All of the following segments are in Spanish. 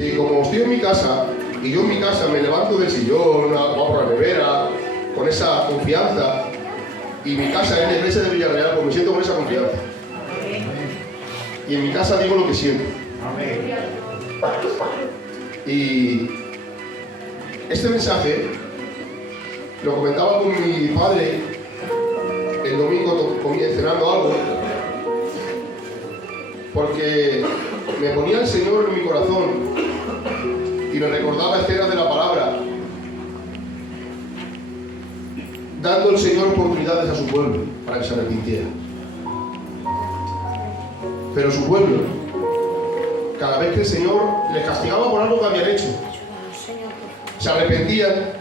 que como estoy en mi casa, y yo en mi casa me levanto del sillón, abro la nevera, con esa confianza, y mi casa es la iglesia de Villarreal, pues me siento con esa confianza. Y en mi casa digo lo que siento. Y este mensaje lo comentaba con mi padre el domingo cenando algo, porque me ponía el Señor en mi corazón y me recordaba escenas de la palabra, dando el Señor oportunidades a su pueblo para que se arrepintiera. Pero su pueblo, cada vez que el Señor les castigaba por algo que habían hecho, se arrepentían,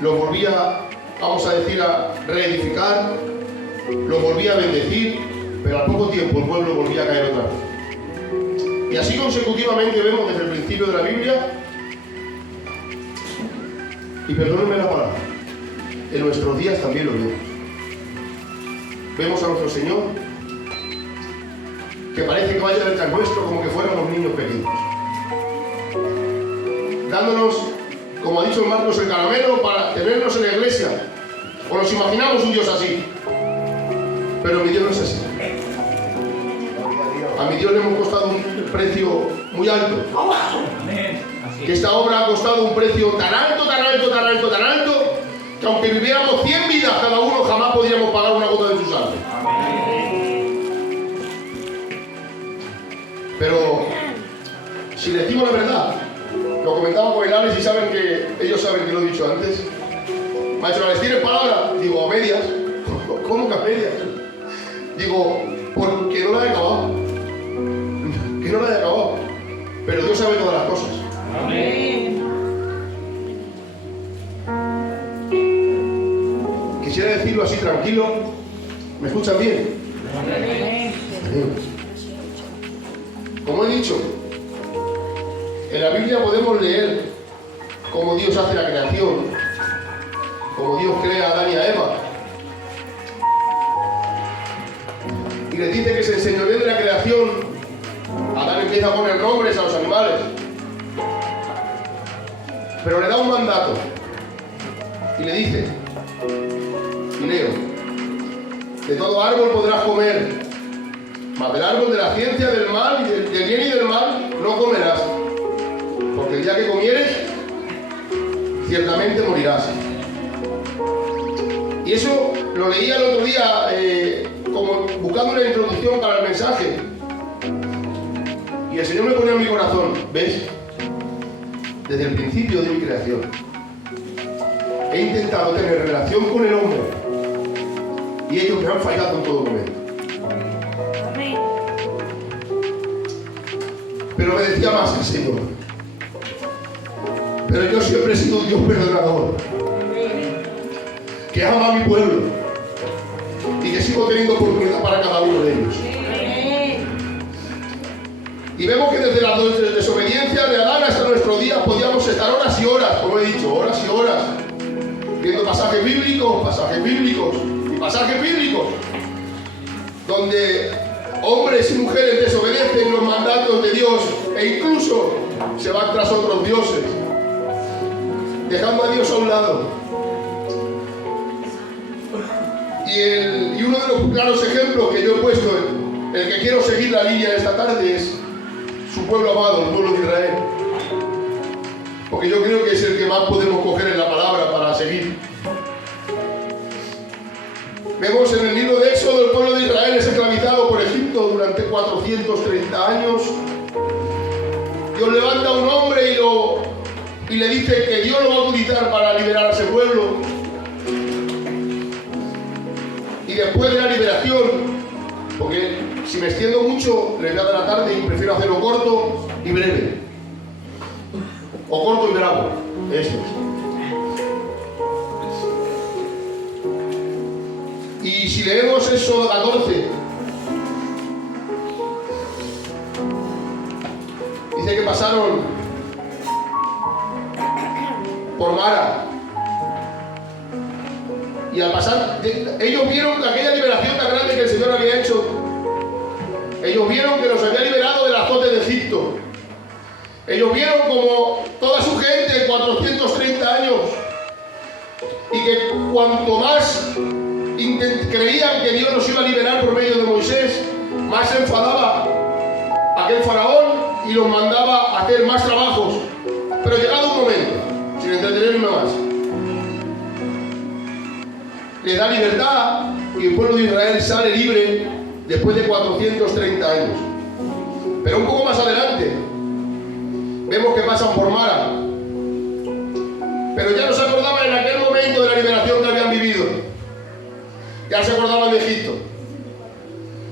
los volvía, vamos a decir, a reedificar, los volvía a bendecir, pero al poco tiempo el pueblo volvía a caer otra vez. Y así consecutivamente vemos desde el principio de la Biblia, y perdónenme la palabra, en nuestros días también lo vemos. Vemos a nuestro Señor que parece que vaya detrás nuestro como que fuéramos niños pequeños, dándonos, como ha dicho Marcos, el caramelo para tenernos en la iglesia. O nos imaginamos un Dios así, pero mi Dios no es así. A mi Dios le hemos costado un precio muy alto, que esta obra ha costado un precio tan alto, tan alto, tan alto, tan alto, que aunque viviéramos 100 vidas cada uno, jamás podríamos pagar una gota de su sangre. Pero si decimos la verdad, lo comentaba con el Alex y saben que ellos saben que lo he dicho antes. Maestro Alex, ¿tienes palabra? Digo, a medias. ¿Cómo que a medias? Digo, porque no la he acabado. Que no la he acabado. Pero Dios sabe todas las cosas. Amén. Quisiera decirlo así tranquilo. ¿Me escuchan bien? Amén. Como he dicho, en la Biblia podemos leer cómo Dios hace la creación, cómo Dios crea a Adán y a Eva. Y les dice que se enseñorea de la creación. Adán empieza a poner nombres a los animales. Pero le da un mandato. Y le dice, y leo, de todo árbol podrás comer, mas del árbol de la ciencia del mal y del bien y del mal no comerás, porque el día que comieres ciertamente morirás. Y eso lo leía el otro día como buscando una introducción para el mensaje, y el Señor me ponía en mi corazón, ¿ves? Desde el principio de mi creación he intentado tener relación con el hombre y ellos me han fallado en todo momento. Pero me decía más el Señor, pero yo siempre he sido un Dios perdonador, que ama a mi pueblo y que sigo teniendo oportunidad para cada uno de ellos. Y vemos que desde la desobediencia de Adán hasta nuestros días podíamos estar horas y horas, como he dicho, horas y horas, viendo pasajes bíblicos y pasajes bíblicos, donde hombres y mujeres desobedecen los mandatos de Dios e incluso se van tras otros dioses, dejando a Dios a un lado. Y uno de los claros ejemplos que yo he puesto, el que quiero seguir la línea de esta tarde, es su pueblo amado, el pueblo de Israel. Porque yo creo que es el que más podemos coger en la palabra para seguir. Vemos en el libro de Éxodo, el pueblo de Israel es esclavizado por Egipto durante 430 años. Dios levanta a un hombre y le dice que Dios lo va a utilizar para liberar a ese pueblo. Y después de la liberación, porque si me extiendo mucho, les voy a dar la tarde y prefiero hacerlo corto y breve. O corto y bravo. Esto es. Y si leemos Éxodo 14, dice que pasaron por Mara. Y al pasar, ellos vieron aquella liberación tan grande que el Señor había hecho. Ellos vieron que los había liberado del azote de Egipto. Ellos vieron como toda su gente, 430 años, y que cuanto más creían que Dios nos iba a liberar por medio de Moisés, más se enfadaba aquel faraón y los mandaba a hacer más trabajos. Pero llegado un momento, sin entretenerme más, le da libertad y el pueblo de Israel sale libre después de 430 años. Pero un poco más adelante vemos que pasan por Mara, pero ya no se acordaban en aquel momento de la liberación que habían vivido, ya se acordaban de Egipto.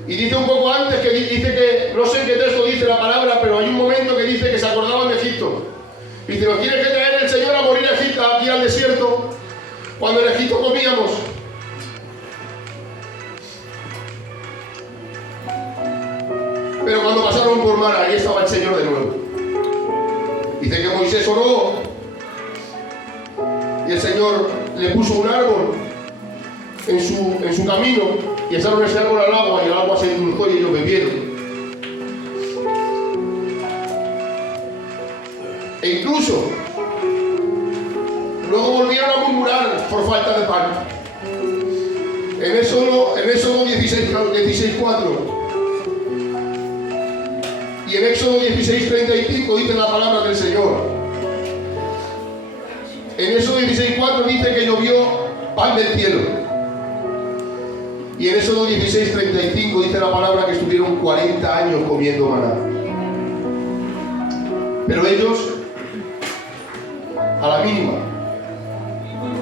Y dice un poco antes que dice que, no sé en qué texto dice la palabra, pero hay un momento que dice que se acordaban de Egipto. Dice, nos tiene que traer el Señor a morir a Egipto, aquí al desierto, cuando en Egipto comíamos. Pero cuando pasaron por Mara, ahí estaba el Señor de nuevo. Dice que Moisés oró y el Señor le puso un árbol en su camino y echaron ese árbol al agua y el agua se endulzó y ellos bebieron. E incluso luego volvieron a murmurar por falta de pan. En Éxodo 16:4 y en Éxodo 16:35 dice la palabra del Señor. En Éxodo 16:4 dice que llovió pan del cielo. Y en Éxodo 16:35 dice la palabra que estuvieron 40 años comiendo maná. Pero ellos, a la mínima,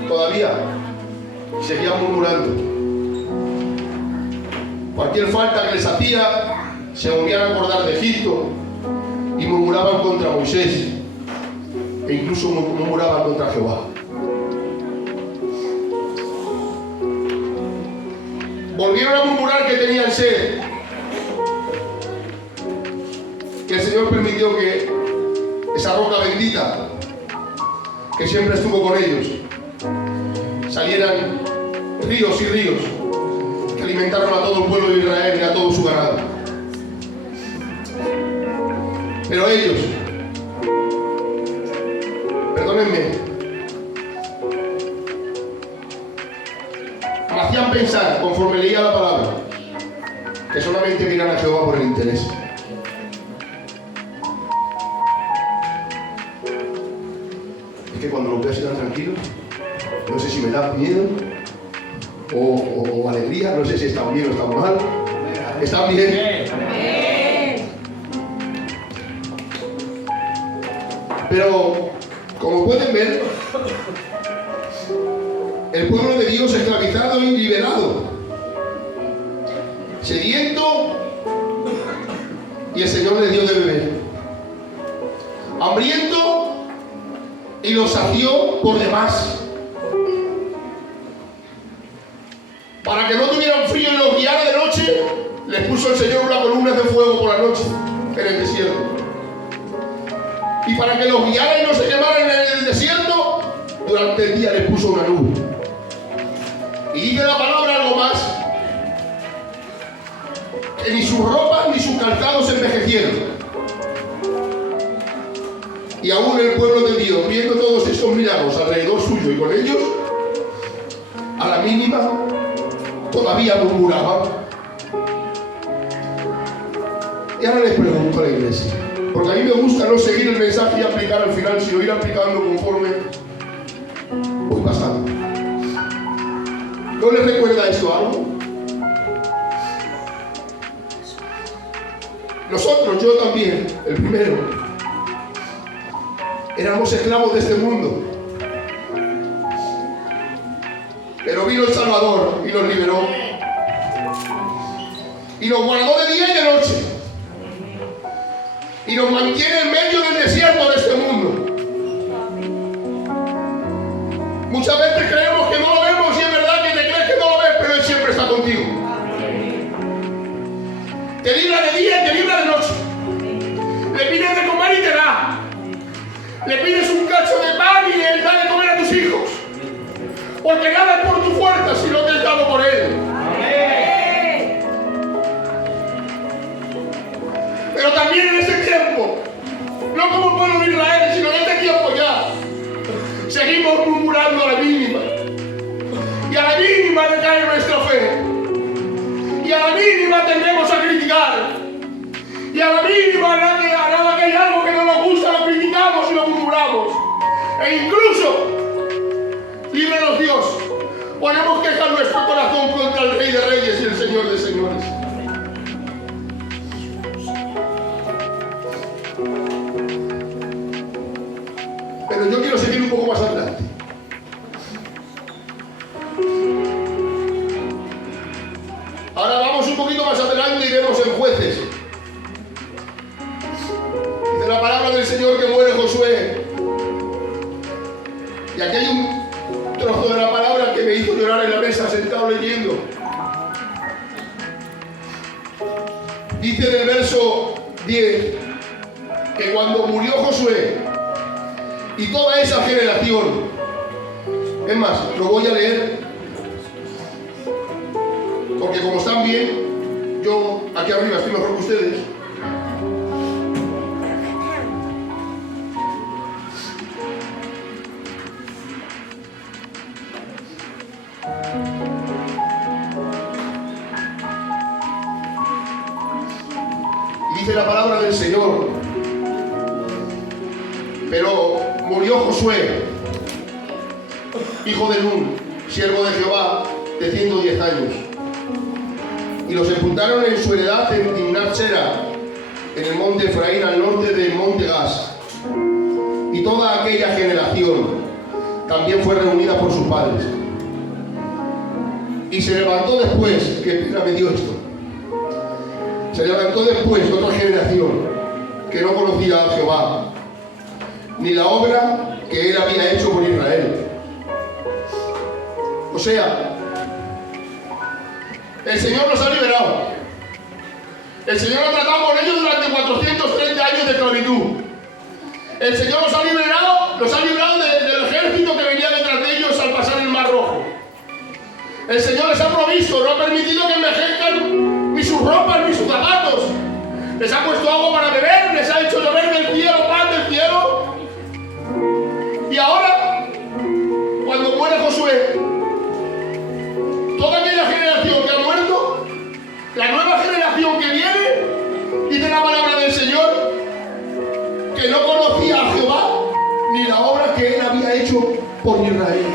todavía seguían murmurando. Cualquier falta que les hacía, se volvían a acordar de Egipto y murmuraban contra Moisés e incluso murmuraban contra Jehová. Volvieron a murmurar que tenían sed, que el Señor permitió que esa roca bendita que siempre estuvo con ellos salieran ríos y ríos que alimentaron a todo el pueblo de Israel y a todo su ganado. Pero ellos, perdónenme, me hacían pensar, conforme leía la palabra, que solamente miran a Jehová por el interés. Es que cuando los veo así tan tranquilos, no sé si me da miedo o alegría, no sé si están bien o están mal. ¿Están bien? Pero, como pueden ver, el pueblo de Dios esclavizado y liberado, sediento, y el Señor les dio de beber, hambriento, y los sació por demás, para que no tuvieran frío y los guiara de noche. Les puso el Señor una columna de fuego por la noche en el desierto. Y para que los guiara y no se quemaran en el desierto, durante el día les puso una nube. Y dice la palabra algo más, que ni sus ropas ni sus calzados se envejecieron. Y aún el pueblo de Dios, viendo todos estos milagros alrededor suyo y con ellos, a la mínima todavía murmuraba. Y ahora les pregunto a la iglesia, porque a mí me gusta no seguir el mensaje y aplicar al final, sino ir aplicando conforme voy pasando. ¿No les recuerda esto algo? Nosotros, yo también, el primero, éramos esclavos de este mundo. Pero vino el Salvador y nos liberó. Y nos guardó de día y de noche. Y nos mantiene en medio del desierto de este mundo. Muchas veces creemos que no lo vemos y es verdad que te crees que no lo ves, pero Él siempre está contigo. Te libra de día y te libra de noche. Le pides de comer y te da. Le pides un cacho de pan y Él da de comer a tus hijos. Porque nada es por tu fuerza, sino que es dado por Él. Pero también en ese tiempo, no como el pueblo estamos murmurando a la mínima. Y a la mínima decae nuestra fe. Y a la mínima tendemos a criticar. Y a la mínima, a nada que hay algo que no nos gusta, lo criticamos y lo murmuramos. E incluso, líbranos Dios, ponemos queja en nuestro corazón contra el Rey de Reyes y el Señor de Señores. Pero yo quiero seguir un poco más adelante. Ahora vamos un poquito más adelante y vemos en Jueces. Dice la palabra del Señor que muere Josué. Y aquí hay un trozo de la palabra que me hizo llorar en la mesa sentado leyendo. Dice en el verso 10 que cuando murió Josué y toda esa generación, es más, lo voy a leer porque como están bien, yo aquí arriba estoy mejor que ustedes. Y dice la palabra del Señor: pero murió Josué, hijo de Nun, siervo de Jehová, de 110 años. Y lo sepultaron en su heredad en Timnat-Sera, en el monte Efraín, al norte del monte Gas. Y toda aquella generación también fue reunida por sus padres. Y se levantó después, qué pena me dio esto, se levantó después otra generación que no conocía a Jehová, ni la obra que él había hecho por Israel. O sea, el Señor nos ha liberado. El Señor ha tratado con ellos durante 430 años de esclavitud. El Señor nos ha librado del ejército que venía detrás de ellos al pasar el Mar Rojo. El Señor les ha provisto, no ha permitido que envejezcan ni sus ropas ni sus zapatos. Les ha puesto agua para beber, les ha hecho llover del cielo, pan del cielo. Y ahora, cuando muere Josué, toda aquella generación que ha muerto, la nueva generación que viene, dice la palabra del Señor, que no conocía a Jehová ni la obra que él había hecho por Israel.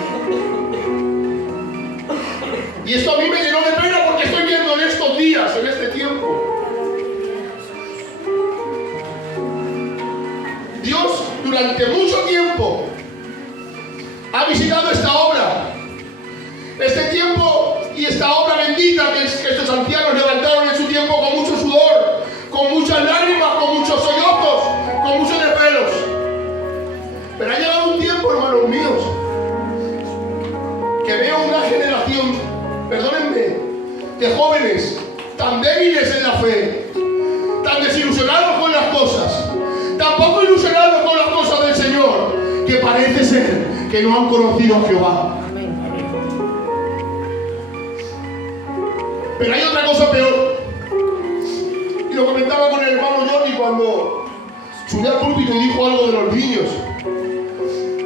Y esto a mí me llenó de pena porque estoy viendo en estos días, en este tiempo, Dios durante mucho tiempo ha visitado esta obra, este tiempo y esta obra bendita que estos ancianos levantaron en su tiempo con mucho sudor, con muchas lágrimas, con muchos sollozos, con muchos desvelos. Pero ha llegado un tiempo, hermanos míos, que veo una generación, perdónenme, de jóvenes tan débiles en la fe, tan desilusionados con las cosas, tan poco ilusionados con las cosas del Señor, que parece ser que no han conocido a Jehová. Pero hay otra cosa peor. Y lo comentaba con el hermano Johnny cuando subió al púlpito y dijo algo de los niños.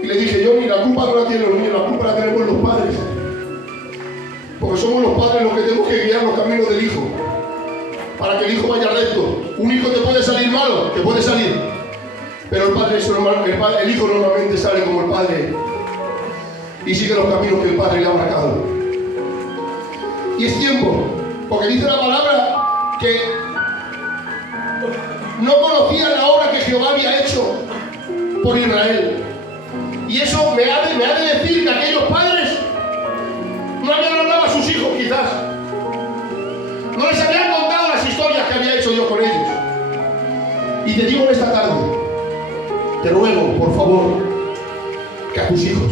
Y le dije, Johnny, la culpa no la tienen los niños, la culpa la tenemos los padres. Porque somos los padres los que tenemos que guiar los caminos del hijo, para que el hijo vaya recto. Un hijo te puede salir malo, te puede salir, pero el hijo normalmente sale como el padre y sigue los caminos que el padre le ha marcado. Y es tiempo, porque dice la palabra que no conocían la obra que Jehová había hecho por Israel. Y eso me ha de decir que aquellos padres no habían hablado a sus hijos, quizás. No les habían contado las historias que había hecho Dios con ellos. Y te digo en esta tarde, te ruego, por favor, que a tus hijos,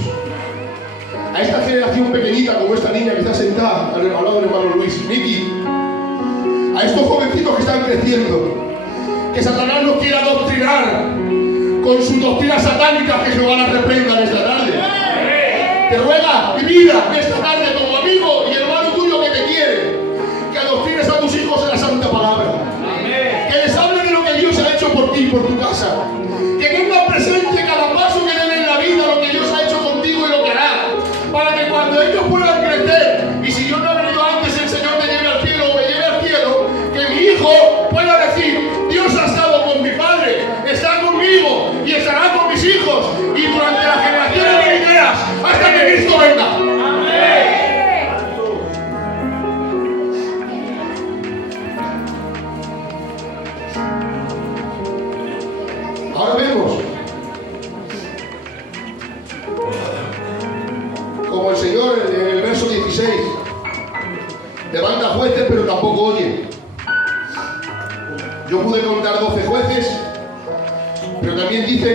a esta generación pequeñita como esta niña que está sentada al lado del hermano Luis, Miki, a estos jovencitos que están creciendo, que Satanás los quiere adoctrinar con sus doctrinas satánicas, que Jehová las reprenda en esta tarde. Te ruega, mi vida, en esta tarde, como amigo y hermano tuyo que te quiere, que adoctrines a tus hijos en la santa palabra. Que les hable de lo que Dios ha hecho por ti y por tu casa. Que tengas presente cada paso que den en la vida, lo que Dios ha hecho contigo y lo que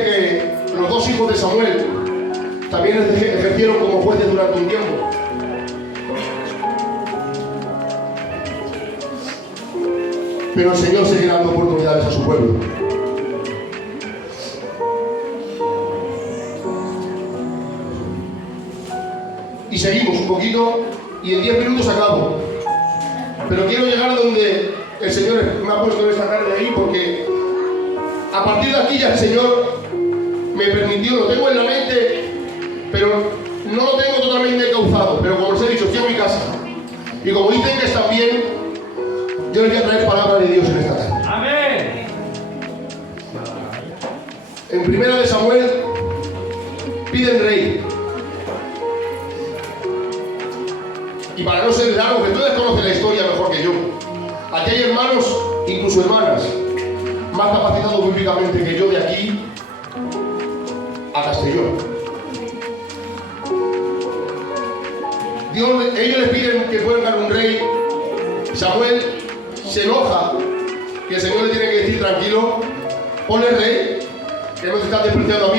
que los dos hijos de Samuel también ejercieron como jueces durante un tiempo. Pero el Señor sigue dando oportunidades a su pueblo. Y seguimos un poquito y en 10 minutos acabo. Pero quiero llegar a donde el Señor me ha puesto en esta tarde ahí, porque a partir de aquí ya el Señor me permitió, lo tengo en la mente, pero no lo tengo totalmente cauzado. Pero como les he dicho, estoy en mi casa. Y como dicen que están bien, yo les voy a traer palabra de Dios en esta tarde. Amén. En Primera de Samuel piden rey. Y para no ser largo, que ustedes conocen la historia mejor que yo, aquí hay hermanos, incluso hermanas, más capacitados bíblicamente que yo de aquí a Castellón. Ellos les piden que pongan un rey. Samuel se enoja, que el Señor le tiene que decir: tranquilo, ponle rey, que no te estás despreciando a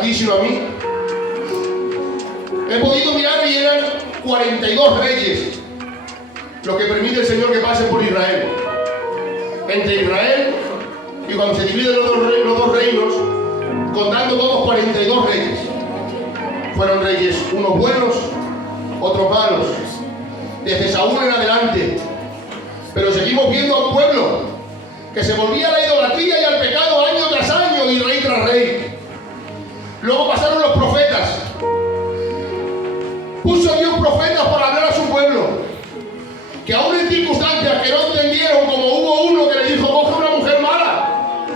ti sino a mí. He podido mirar y eran 42 reyes lo que permite el Señor que pasen por Israel. Entre Israel y cuando se dividen los dos reinos, contando todos 42 reyes. Fueron reyes, unos buenos, otros malos, desde Saúl en adelante. Pero seguimos viendo a un pueblo que se volvía a la idolatría y al pecado año tras año y rey tras rey. Luego pasaron los profetas. Puso Dios profetas para hablar a su pueblo, que aún en circunstancias que no entendieron, como hubo uno que le dijo: coge una mujer mala.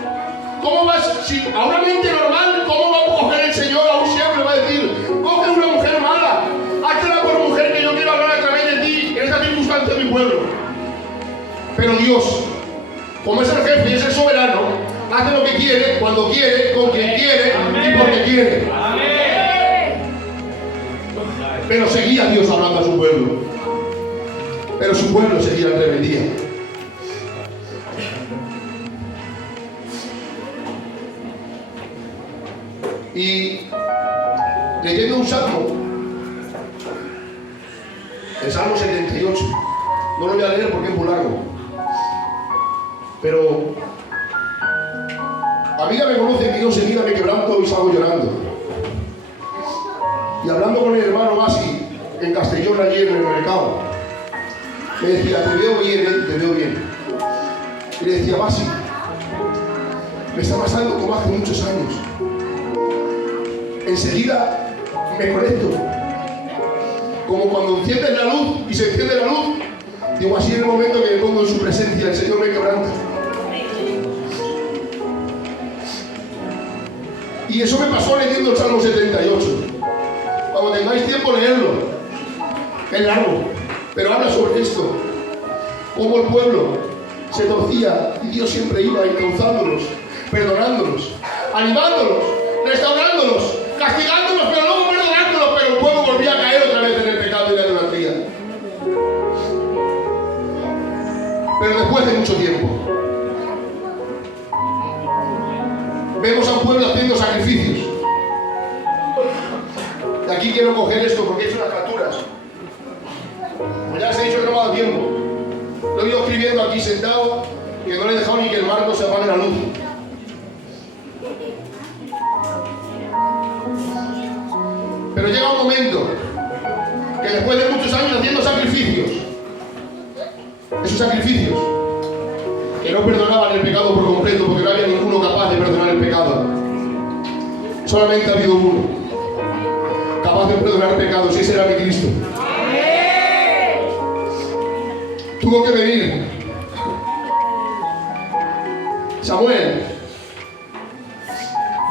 ¿Cómo vas? Si a una mente normal, ¿cómo va a coger el Señor a un siervo? Le va a decir: coge una mujer mala, háztela por mujer, que yo quiero hablar a través de ti en esta circunstancia de mi pueblo. Pero Dios, como es el jefe y es el soberano, hace lo que quiere, cuando quiere, con quien quiere. Amén. Y porque quiere. Amén. Pero seguía Dios hablando a su pueblo. Pero su pueblo seguía en rebeldía. Y leyendo un salmo, el Salmo 78, no lo voy a leer porque es muy largo, pero a mí ya me conocen que yo enseguida me quebranto y salgo llorando. Y hablando con el hermano Basi en Castellón ayer en el mercado, me decía: te veo bien, te veo bien. Y le decía: Basi, me está pasando como hace muchos años. Enseguida me conecto. Como cuando enciendes la luz y se enciende la luz, digo, así en el momento que me pongo en su presencia, el Señor me quebranta. Y eso me pasó leyendo el Salmo 78. Cuando tengáis tiempo, leerlo. Es largo, pero habla sobre esto. Cómo el pueblo se torcía y Dios siempre iba encauzándolos, perdonándolos, animándolos, restaurándolos, castigándolos, pero luego perdonándolos, pero el pueblo volvía a caer otra vez en el pecado y la idolatría. Pero después de mucho tiempo, vemos a un pueblo haciendo sacrificios. De aquí quiero coger esto porque he hecho unas capturas. Como ya les he dicho que no me ha dado tiempo. Lo he ido escribiendo aquí sentado, que no le he dejado ni que el marco se apague la luz. Pero llega un momento que después de muchos años haciendo sacrificios, esos sacrificios que no perdonaban el pecado por completo, porque no había ninguno capaz de perdonar el pecado, solamente ha habido uno capaz de perdonar pecados, y ese era mi Cristo. Tuvo que venir Samuel.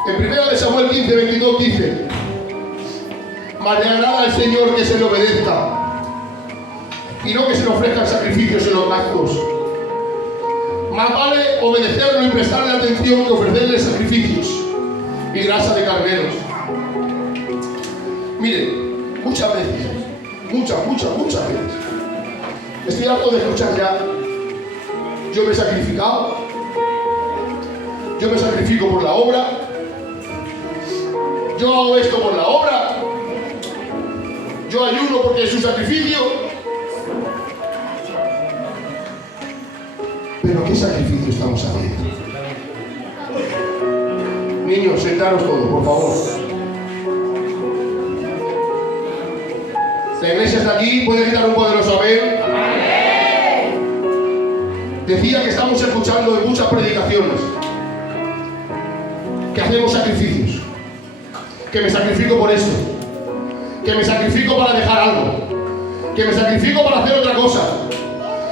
En primera de Samuel 15, 22 dice: mas le agrada al Señor que se le obedezca y no que se le ofrezcan sacrificios en los actos. Más vale obedecerlo y prestarle atención que ofrecerle sacrificios y grasa de carneros. Miren, muchas veces, muchas veces, estoy harto de escuchar ya: yo me he sacrificado, yo me sacrifico por la obra, Yo hago esto por la obra. Yo ayuno porque es un sacrificio. Pero ¿qué sacrificio estamos haciendo? Niños, sentaros todos, por favor. La iglesia está aquí, puede gritar un poderoso amén. Decía que estamos escuchando en muchas predicaciones que hacemos sacrificios, que me sacrifico por esto, que me sacrifico para dejar algo, que me sacrifico para hacer otra cosa,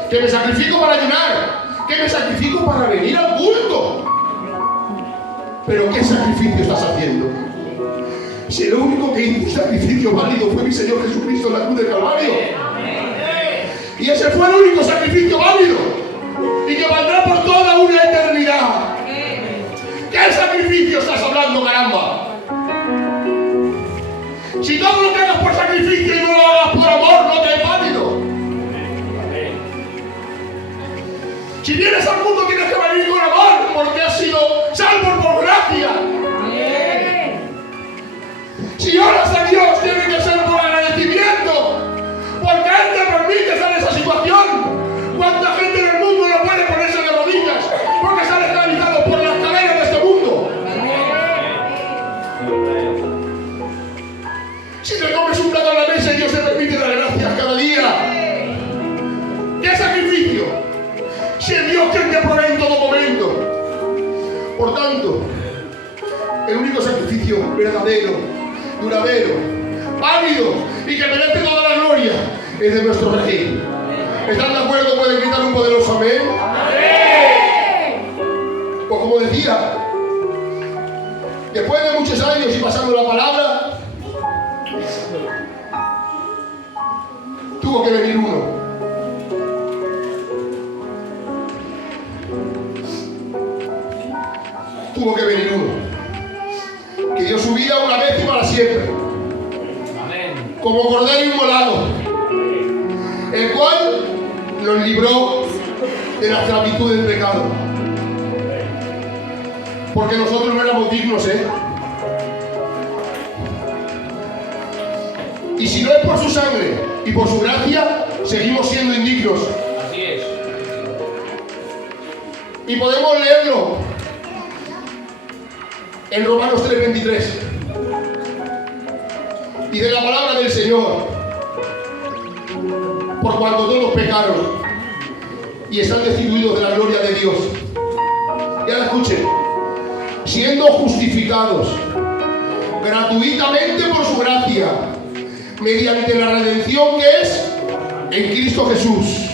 que me sacrifico para ayunar, que me sacrifico para venir al culto. Pero ¿qué sacrificio estás haciendo? Si lo único que hizo un sacrificio válido fue mi Señor Jesucristo en la cruz del Calvario. Y ese fue el único sacrificio válido y que valdrá por toda una eternidad. ¿Qué sacrificio estás hablando, caramba? Si todo lo que hagas por sacrificio y no lo hagas por amor, no te es válido. Si vienes al mundo tienes que venir con amor, porque has sido salvo por gracia. Si oras a Dios, tiene que ser por agradecimiento, porque Él te permite estar en esa situación. ¿Cuánta gente en el mundo no puede ponerse de rodillas porque están esclavizados por las cadenas de este mundo? Si te comes un plato a la mesa y Dios te permite dar gracias cada día. ¿Qué sacrificio? Si es Dios quien te provee en todo momento. Por tanto, el único sacrificio verdadero, duradero, válido y que merece toda la gloria es de nuestro Rey. ¿Están de acuerdo? ¿Pueden gritar un poderoso amén? ¡Amén! Pues como decía, después de muchos años y pasando la palabra, tuvo que venir uno. Tuvo que venir uno. Que dio su vida una vez y para siempre. Amén. Como cordero inmolado. El cual nos libró de la esclavitud del pecado. Porque nosotros no éramos dignos, Y si no es por su sangre y por su gracia, seguimos siendo indignos. Así es. Y podemos leerlo en Romanos 3:23. Y de la palabra del Señor. Por cuanto todos pecaron y están destituidos de la gloria de Dios. Y ahora escuchen. Siendo justificados gratuitamente por su gracia, mediante la redención que es en Cristo Jesús,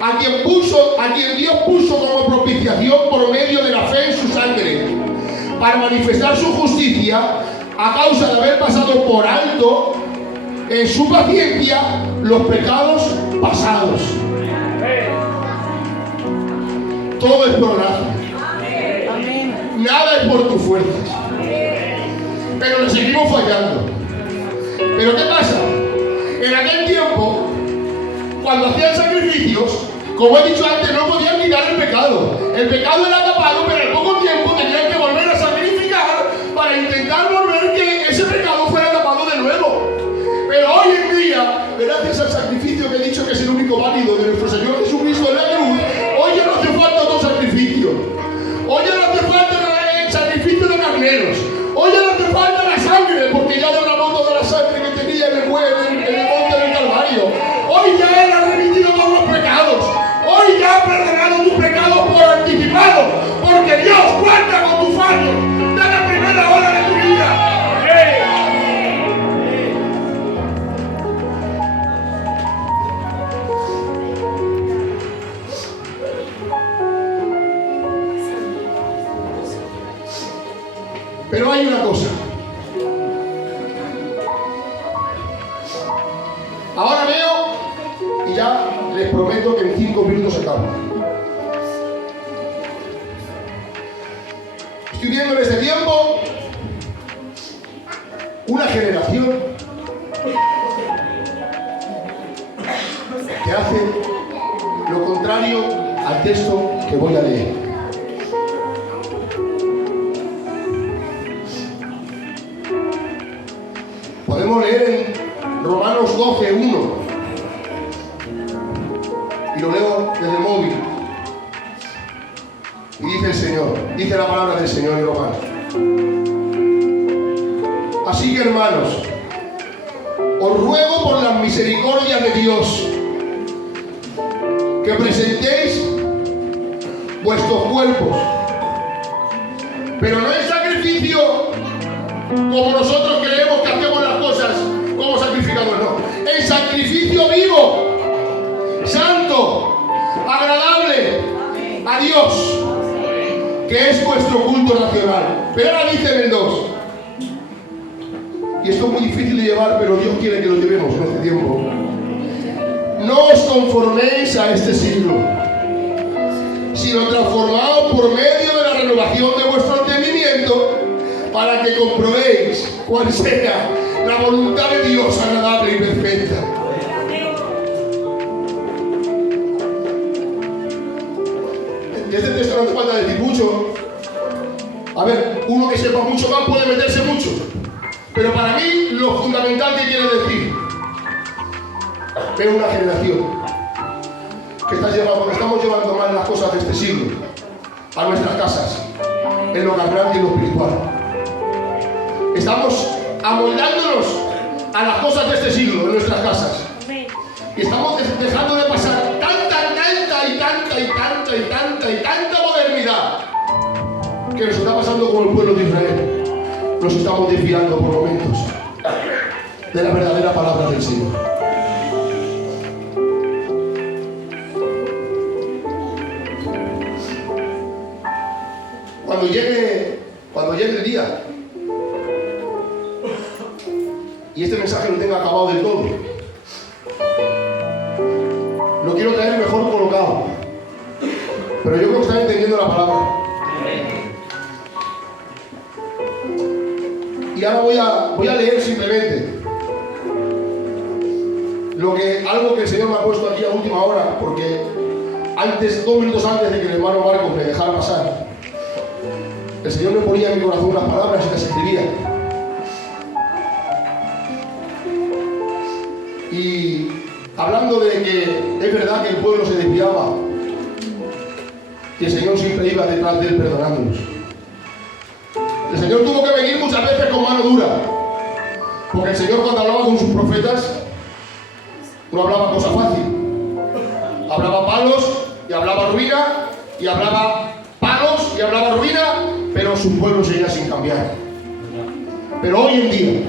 a quien Dios puso como propiciación por medio de la fe en su sangre, para manifestar su justicia a causa de haber pasado por alto en su paciencia los pecados pasados. Todo es por gracia. Nada es por tus fuerzas. Pero le seguimos fallando. ¿Pero qué pasa? En aquel tiempo, cuando hacían sacrificios, como he dicho antes, no podían quitar el pecado. El pecado era tapado, pero en poco tiempo tenían que volver a sacrificar para intentar volver que ese pecado fuera tapado de nuevo. Pero hoy en día, gracias al sacrificio que he dicho que es el único válido de nuestro Señor Jesucristo en la cruz, hoy ya no hace falta otro sacrificio. Hoy ya no hace falta el sacrificio de carneros. Hoy ya no hace falta la sangre, porque ya derramó toda la sangre que tenía en el monte del Calvario. Hoy ya Él ha remitido todos los pecados. Hoy ya ha perdonado tus pecados por anticipado, porque Dios cuenta con tus fallos desde la primera hora de tu vida. Pero hay una cosa. Ahora veo, y ya les prometo que en 5 minutos acabo. Estoy viendo en este tiempo una generación que hace lo contrario al texto que voy a leer. Podemos leer en Romanos 12, 1. Y lo leo desde el móvil. Y dice el Señor, dice la palabra del Señor en Romanos. Así que, hermanos, os ruego por las misericordias de Dios que presentéis vuestros cuerpos, pero no en sacrificio como nosotros creemos que hacemos las cosas como sacrificamos, no, en sacrificio vivo, santo, agradable a Dios, que es vuestro culto racional. Pero ahora dice en el 2, y esto es muy difícil de llevar, pero Dios quiere que lo llevemos en este tiempo: no os conforméis a este siglo, sino transformaos por medio de la renovación de vuestro entendimiento, para que comprobéis cuál sea la voluntad de Dios agradable y perfecta. Y este texto no hace falta decir mucho. A ver, uno que sepa mucho más puede meterse mucho, pero para mí lo fundamental que quiero decir: veo una generación que estamos llevando mal las cosas de este siglo a nuestras casas, en lo carnal y en lo espiritual. Estamos amoldándonos a las cosas de este siglo en nuestras casas. Y estamos dejando de pasar tanta modernidad que nos está pasando con el pueblo de Israel. Nos estamos desviando por momentos de la verdadera palabra del Señor. Cuando llegue el día y este mensaje no tenga acabado del todo, lo quiero traer mejor colocado, pero yo creo que están entendiendo la palabra. Y ahora voy a leer simplemente algo que el Señor me ha puesto aquí a última hora, porque 2 minutos antes de que el hermano Marcos me dejara pasar, el Señor me ponía en mi corazón unas palabras y las escribía. Y hablando de que es verdad que el pueblo se desviaba y el Señor siempre iba detrás de él perdonándonos. El Señor tuvo que venir muchas veces con mano dura, porque el Señor, cuando hablaba con sus profetas, no hablaba cosa fácil. Hablaba palos y hablaba ruina, y hablaba palos y hablaba ruina, pero su pueblo seguía sin cambiar. Pero hoy en día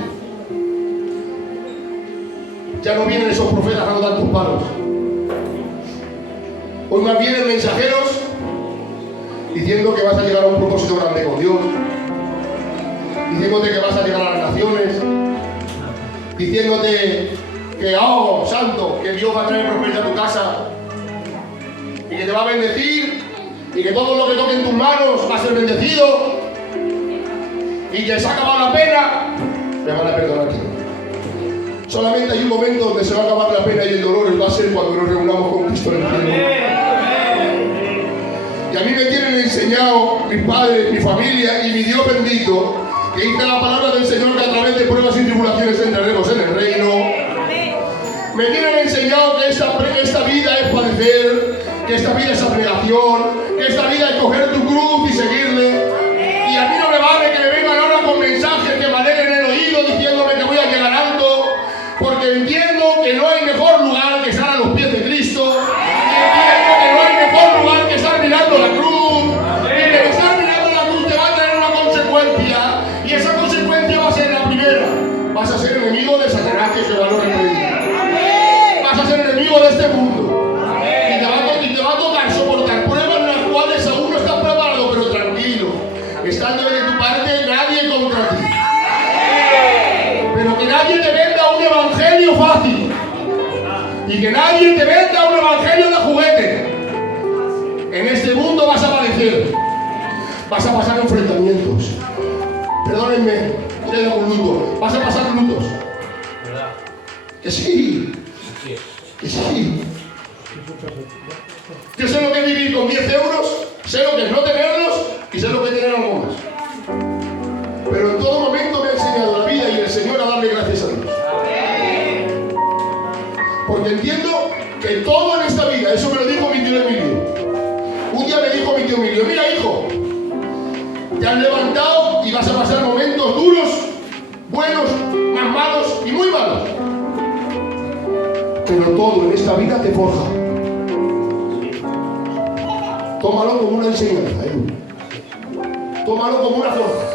ya no vienen esos profetas dando tantos palos. Hoy más vienen mensajeros diciendo que vas a llegar a un propósito grande con Dios, diciéndote que vas a llegar a las naciones, diciéndote que, oh, santo, que Dios va a traer prosperidad a tu casa y que te va a bendecir y que todo lo que toque en tus manos va a ser bendecido y que se ha acabado la pena. Me van a perdonar. Solamente hay un momento donde se va a acabar la pena y el dolor, y va a ser cuando nos reunamos con Cristo en el cielo. Y a mí me tienen enseñado mis padres, mi familia y mi Dios bendito, que dice la palabra del Señor que a través de pruebas y tribulaciones entraremos en el reino. Me tienen enseñado que esta vida es padecer, que esta vida es abnegación, que esta vida es coger tu cruz y seguirle. Y a mí no me vale que me vengan ahora con mensajes que me alegren el oído diciéndome que voy a llegar alto, porque entiendo que no hay mejor lugar que estar a los pies de Cristo. Entiendo que no hay mejor lugar que estar mirando la cruz. Y que estar mirando la cruz te va a tener una consecuencia, y esa consecuencia va a ser la primera: vas a ser enemigo de Satanás, que Jehová lo reprenda. Vas a ser enemigo de este mundo. Y te va a tocar soportar pruebas en las cuales aún no estás preparado, pero tranquilo, estando de tu parte nadie contra ti. Pero que nadie te venda un evangelio fácil, y que nadie te venda un evangelio de juguete. En este mundo vas a padecer, vas a pasar enfrentamientos. Perdónenme, estoy de un luto. Vas a pasar lutos. Que sí, que sí. Yo sé lo que es vivir con 10 euros, sé lo que es no tenerlos y sé lo que es tener algo más. Pero en todo momento me ha enseñado la vida y el Señor a darle gracias a Dios. porque entiendo que todo en esta vida, eso me lo dijo mi tío Emilio. Un día me dijo mi tío Emilio, mira hijo, te has levantado y vas a pasar momentos duros, buenos, más malos y muy malos. Pero todo en esta vida te forja. Tómalo como una enseñanza, tómalo como una forja.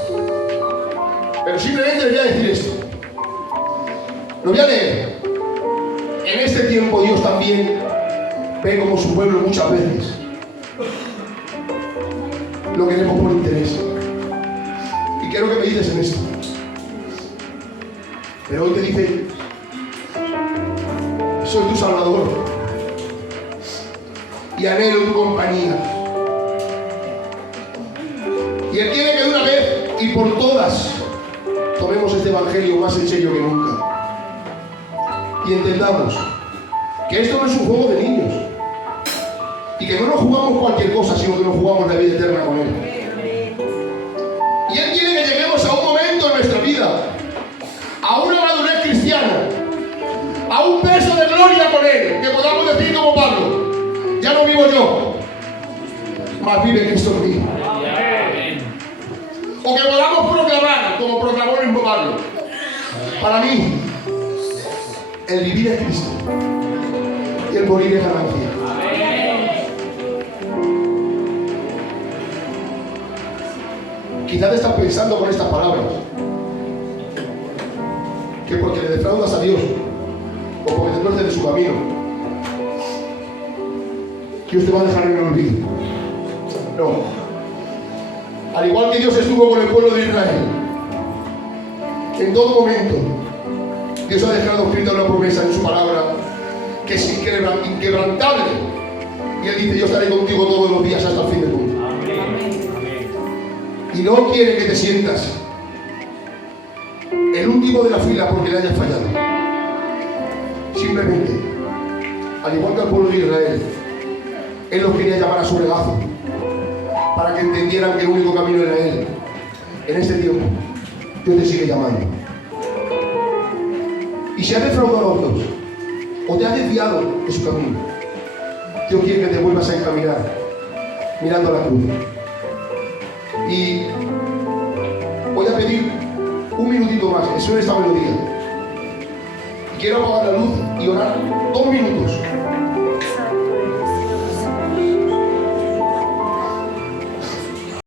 Pero simplemente les voy a decir esto. Lo voy a leer. En este tiempo Dios también ve como su pueblo muchas veces. Lo queremos por interés. Y quiero que me dices en esto. Pero hoy te dice, soy tu Salvador y anhelo tu compañía. Y Él quiere que de una vez y por todas tomemos este evangelio más en serio que nunca. Y entendamos que esto no es un juego de niños. Y que no nos jugamos cualquier cosa, sino que nos jugamos la vida eterna con Él. Y Él quiere que lleguemos a un momento en nuestra vida, a una madurez cristiana, a un peso de gloria con Él, que podamos decir como Pablo, ya no vivo yo, mas vive Cristo en mí. O que podamos proclamar, como proclamó el mismo Pablo, para mí, el vivir es Cristo y el morir es ganancia. Quizás te estás pensando con estas palabras que porque le defraudas a Dios o porque te tuerces de su camino, Dios te va a dejar en el olvido. No. Al igual que Dios estuvo con el pueblo de Israel, en todo momento Dios ha dejado escrita una promesa en su palabra que es inquebrantable. Y Él dice, yo estaré contigo todos los días hasta el fin del mundo. Y no quiere que te sientas el último de la fila porque le hayas fallado. Simplemente, al igual que al pueblo de Israel, Él los quería llamar a su regazo para que entendieran que el único camino era Él. En este tiempo, Dios te sigue llamando. Y si has defraudado a Dios o te has desviado de su camino, Dios quiere que te vuelvas a encaminar mirando a la cruz. Y voy a pedir un minutito más, que suene esta melodía. Y quiero apagar la luz y orar 2 minutos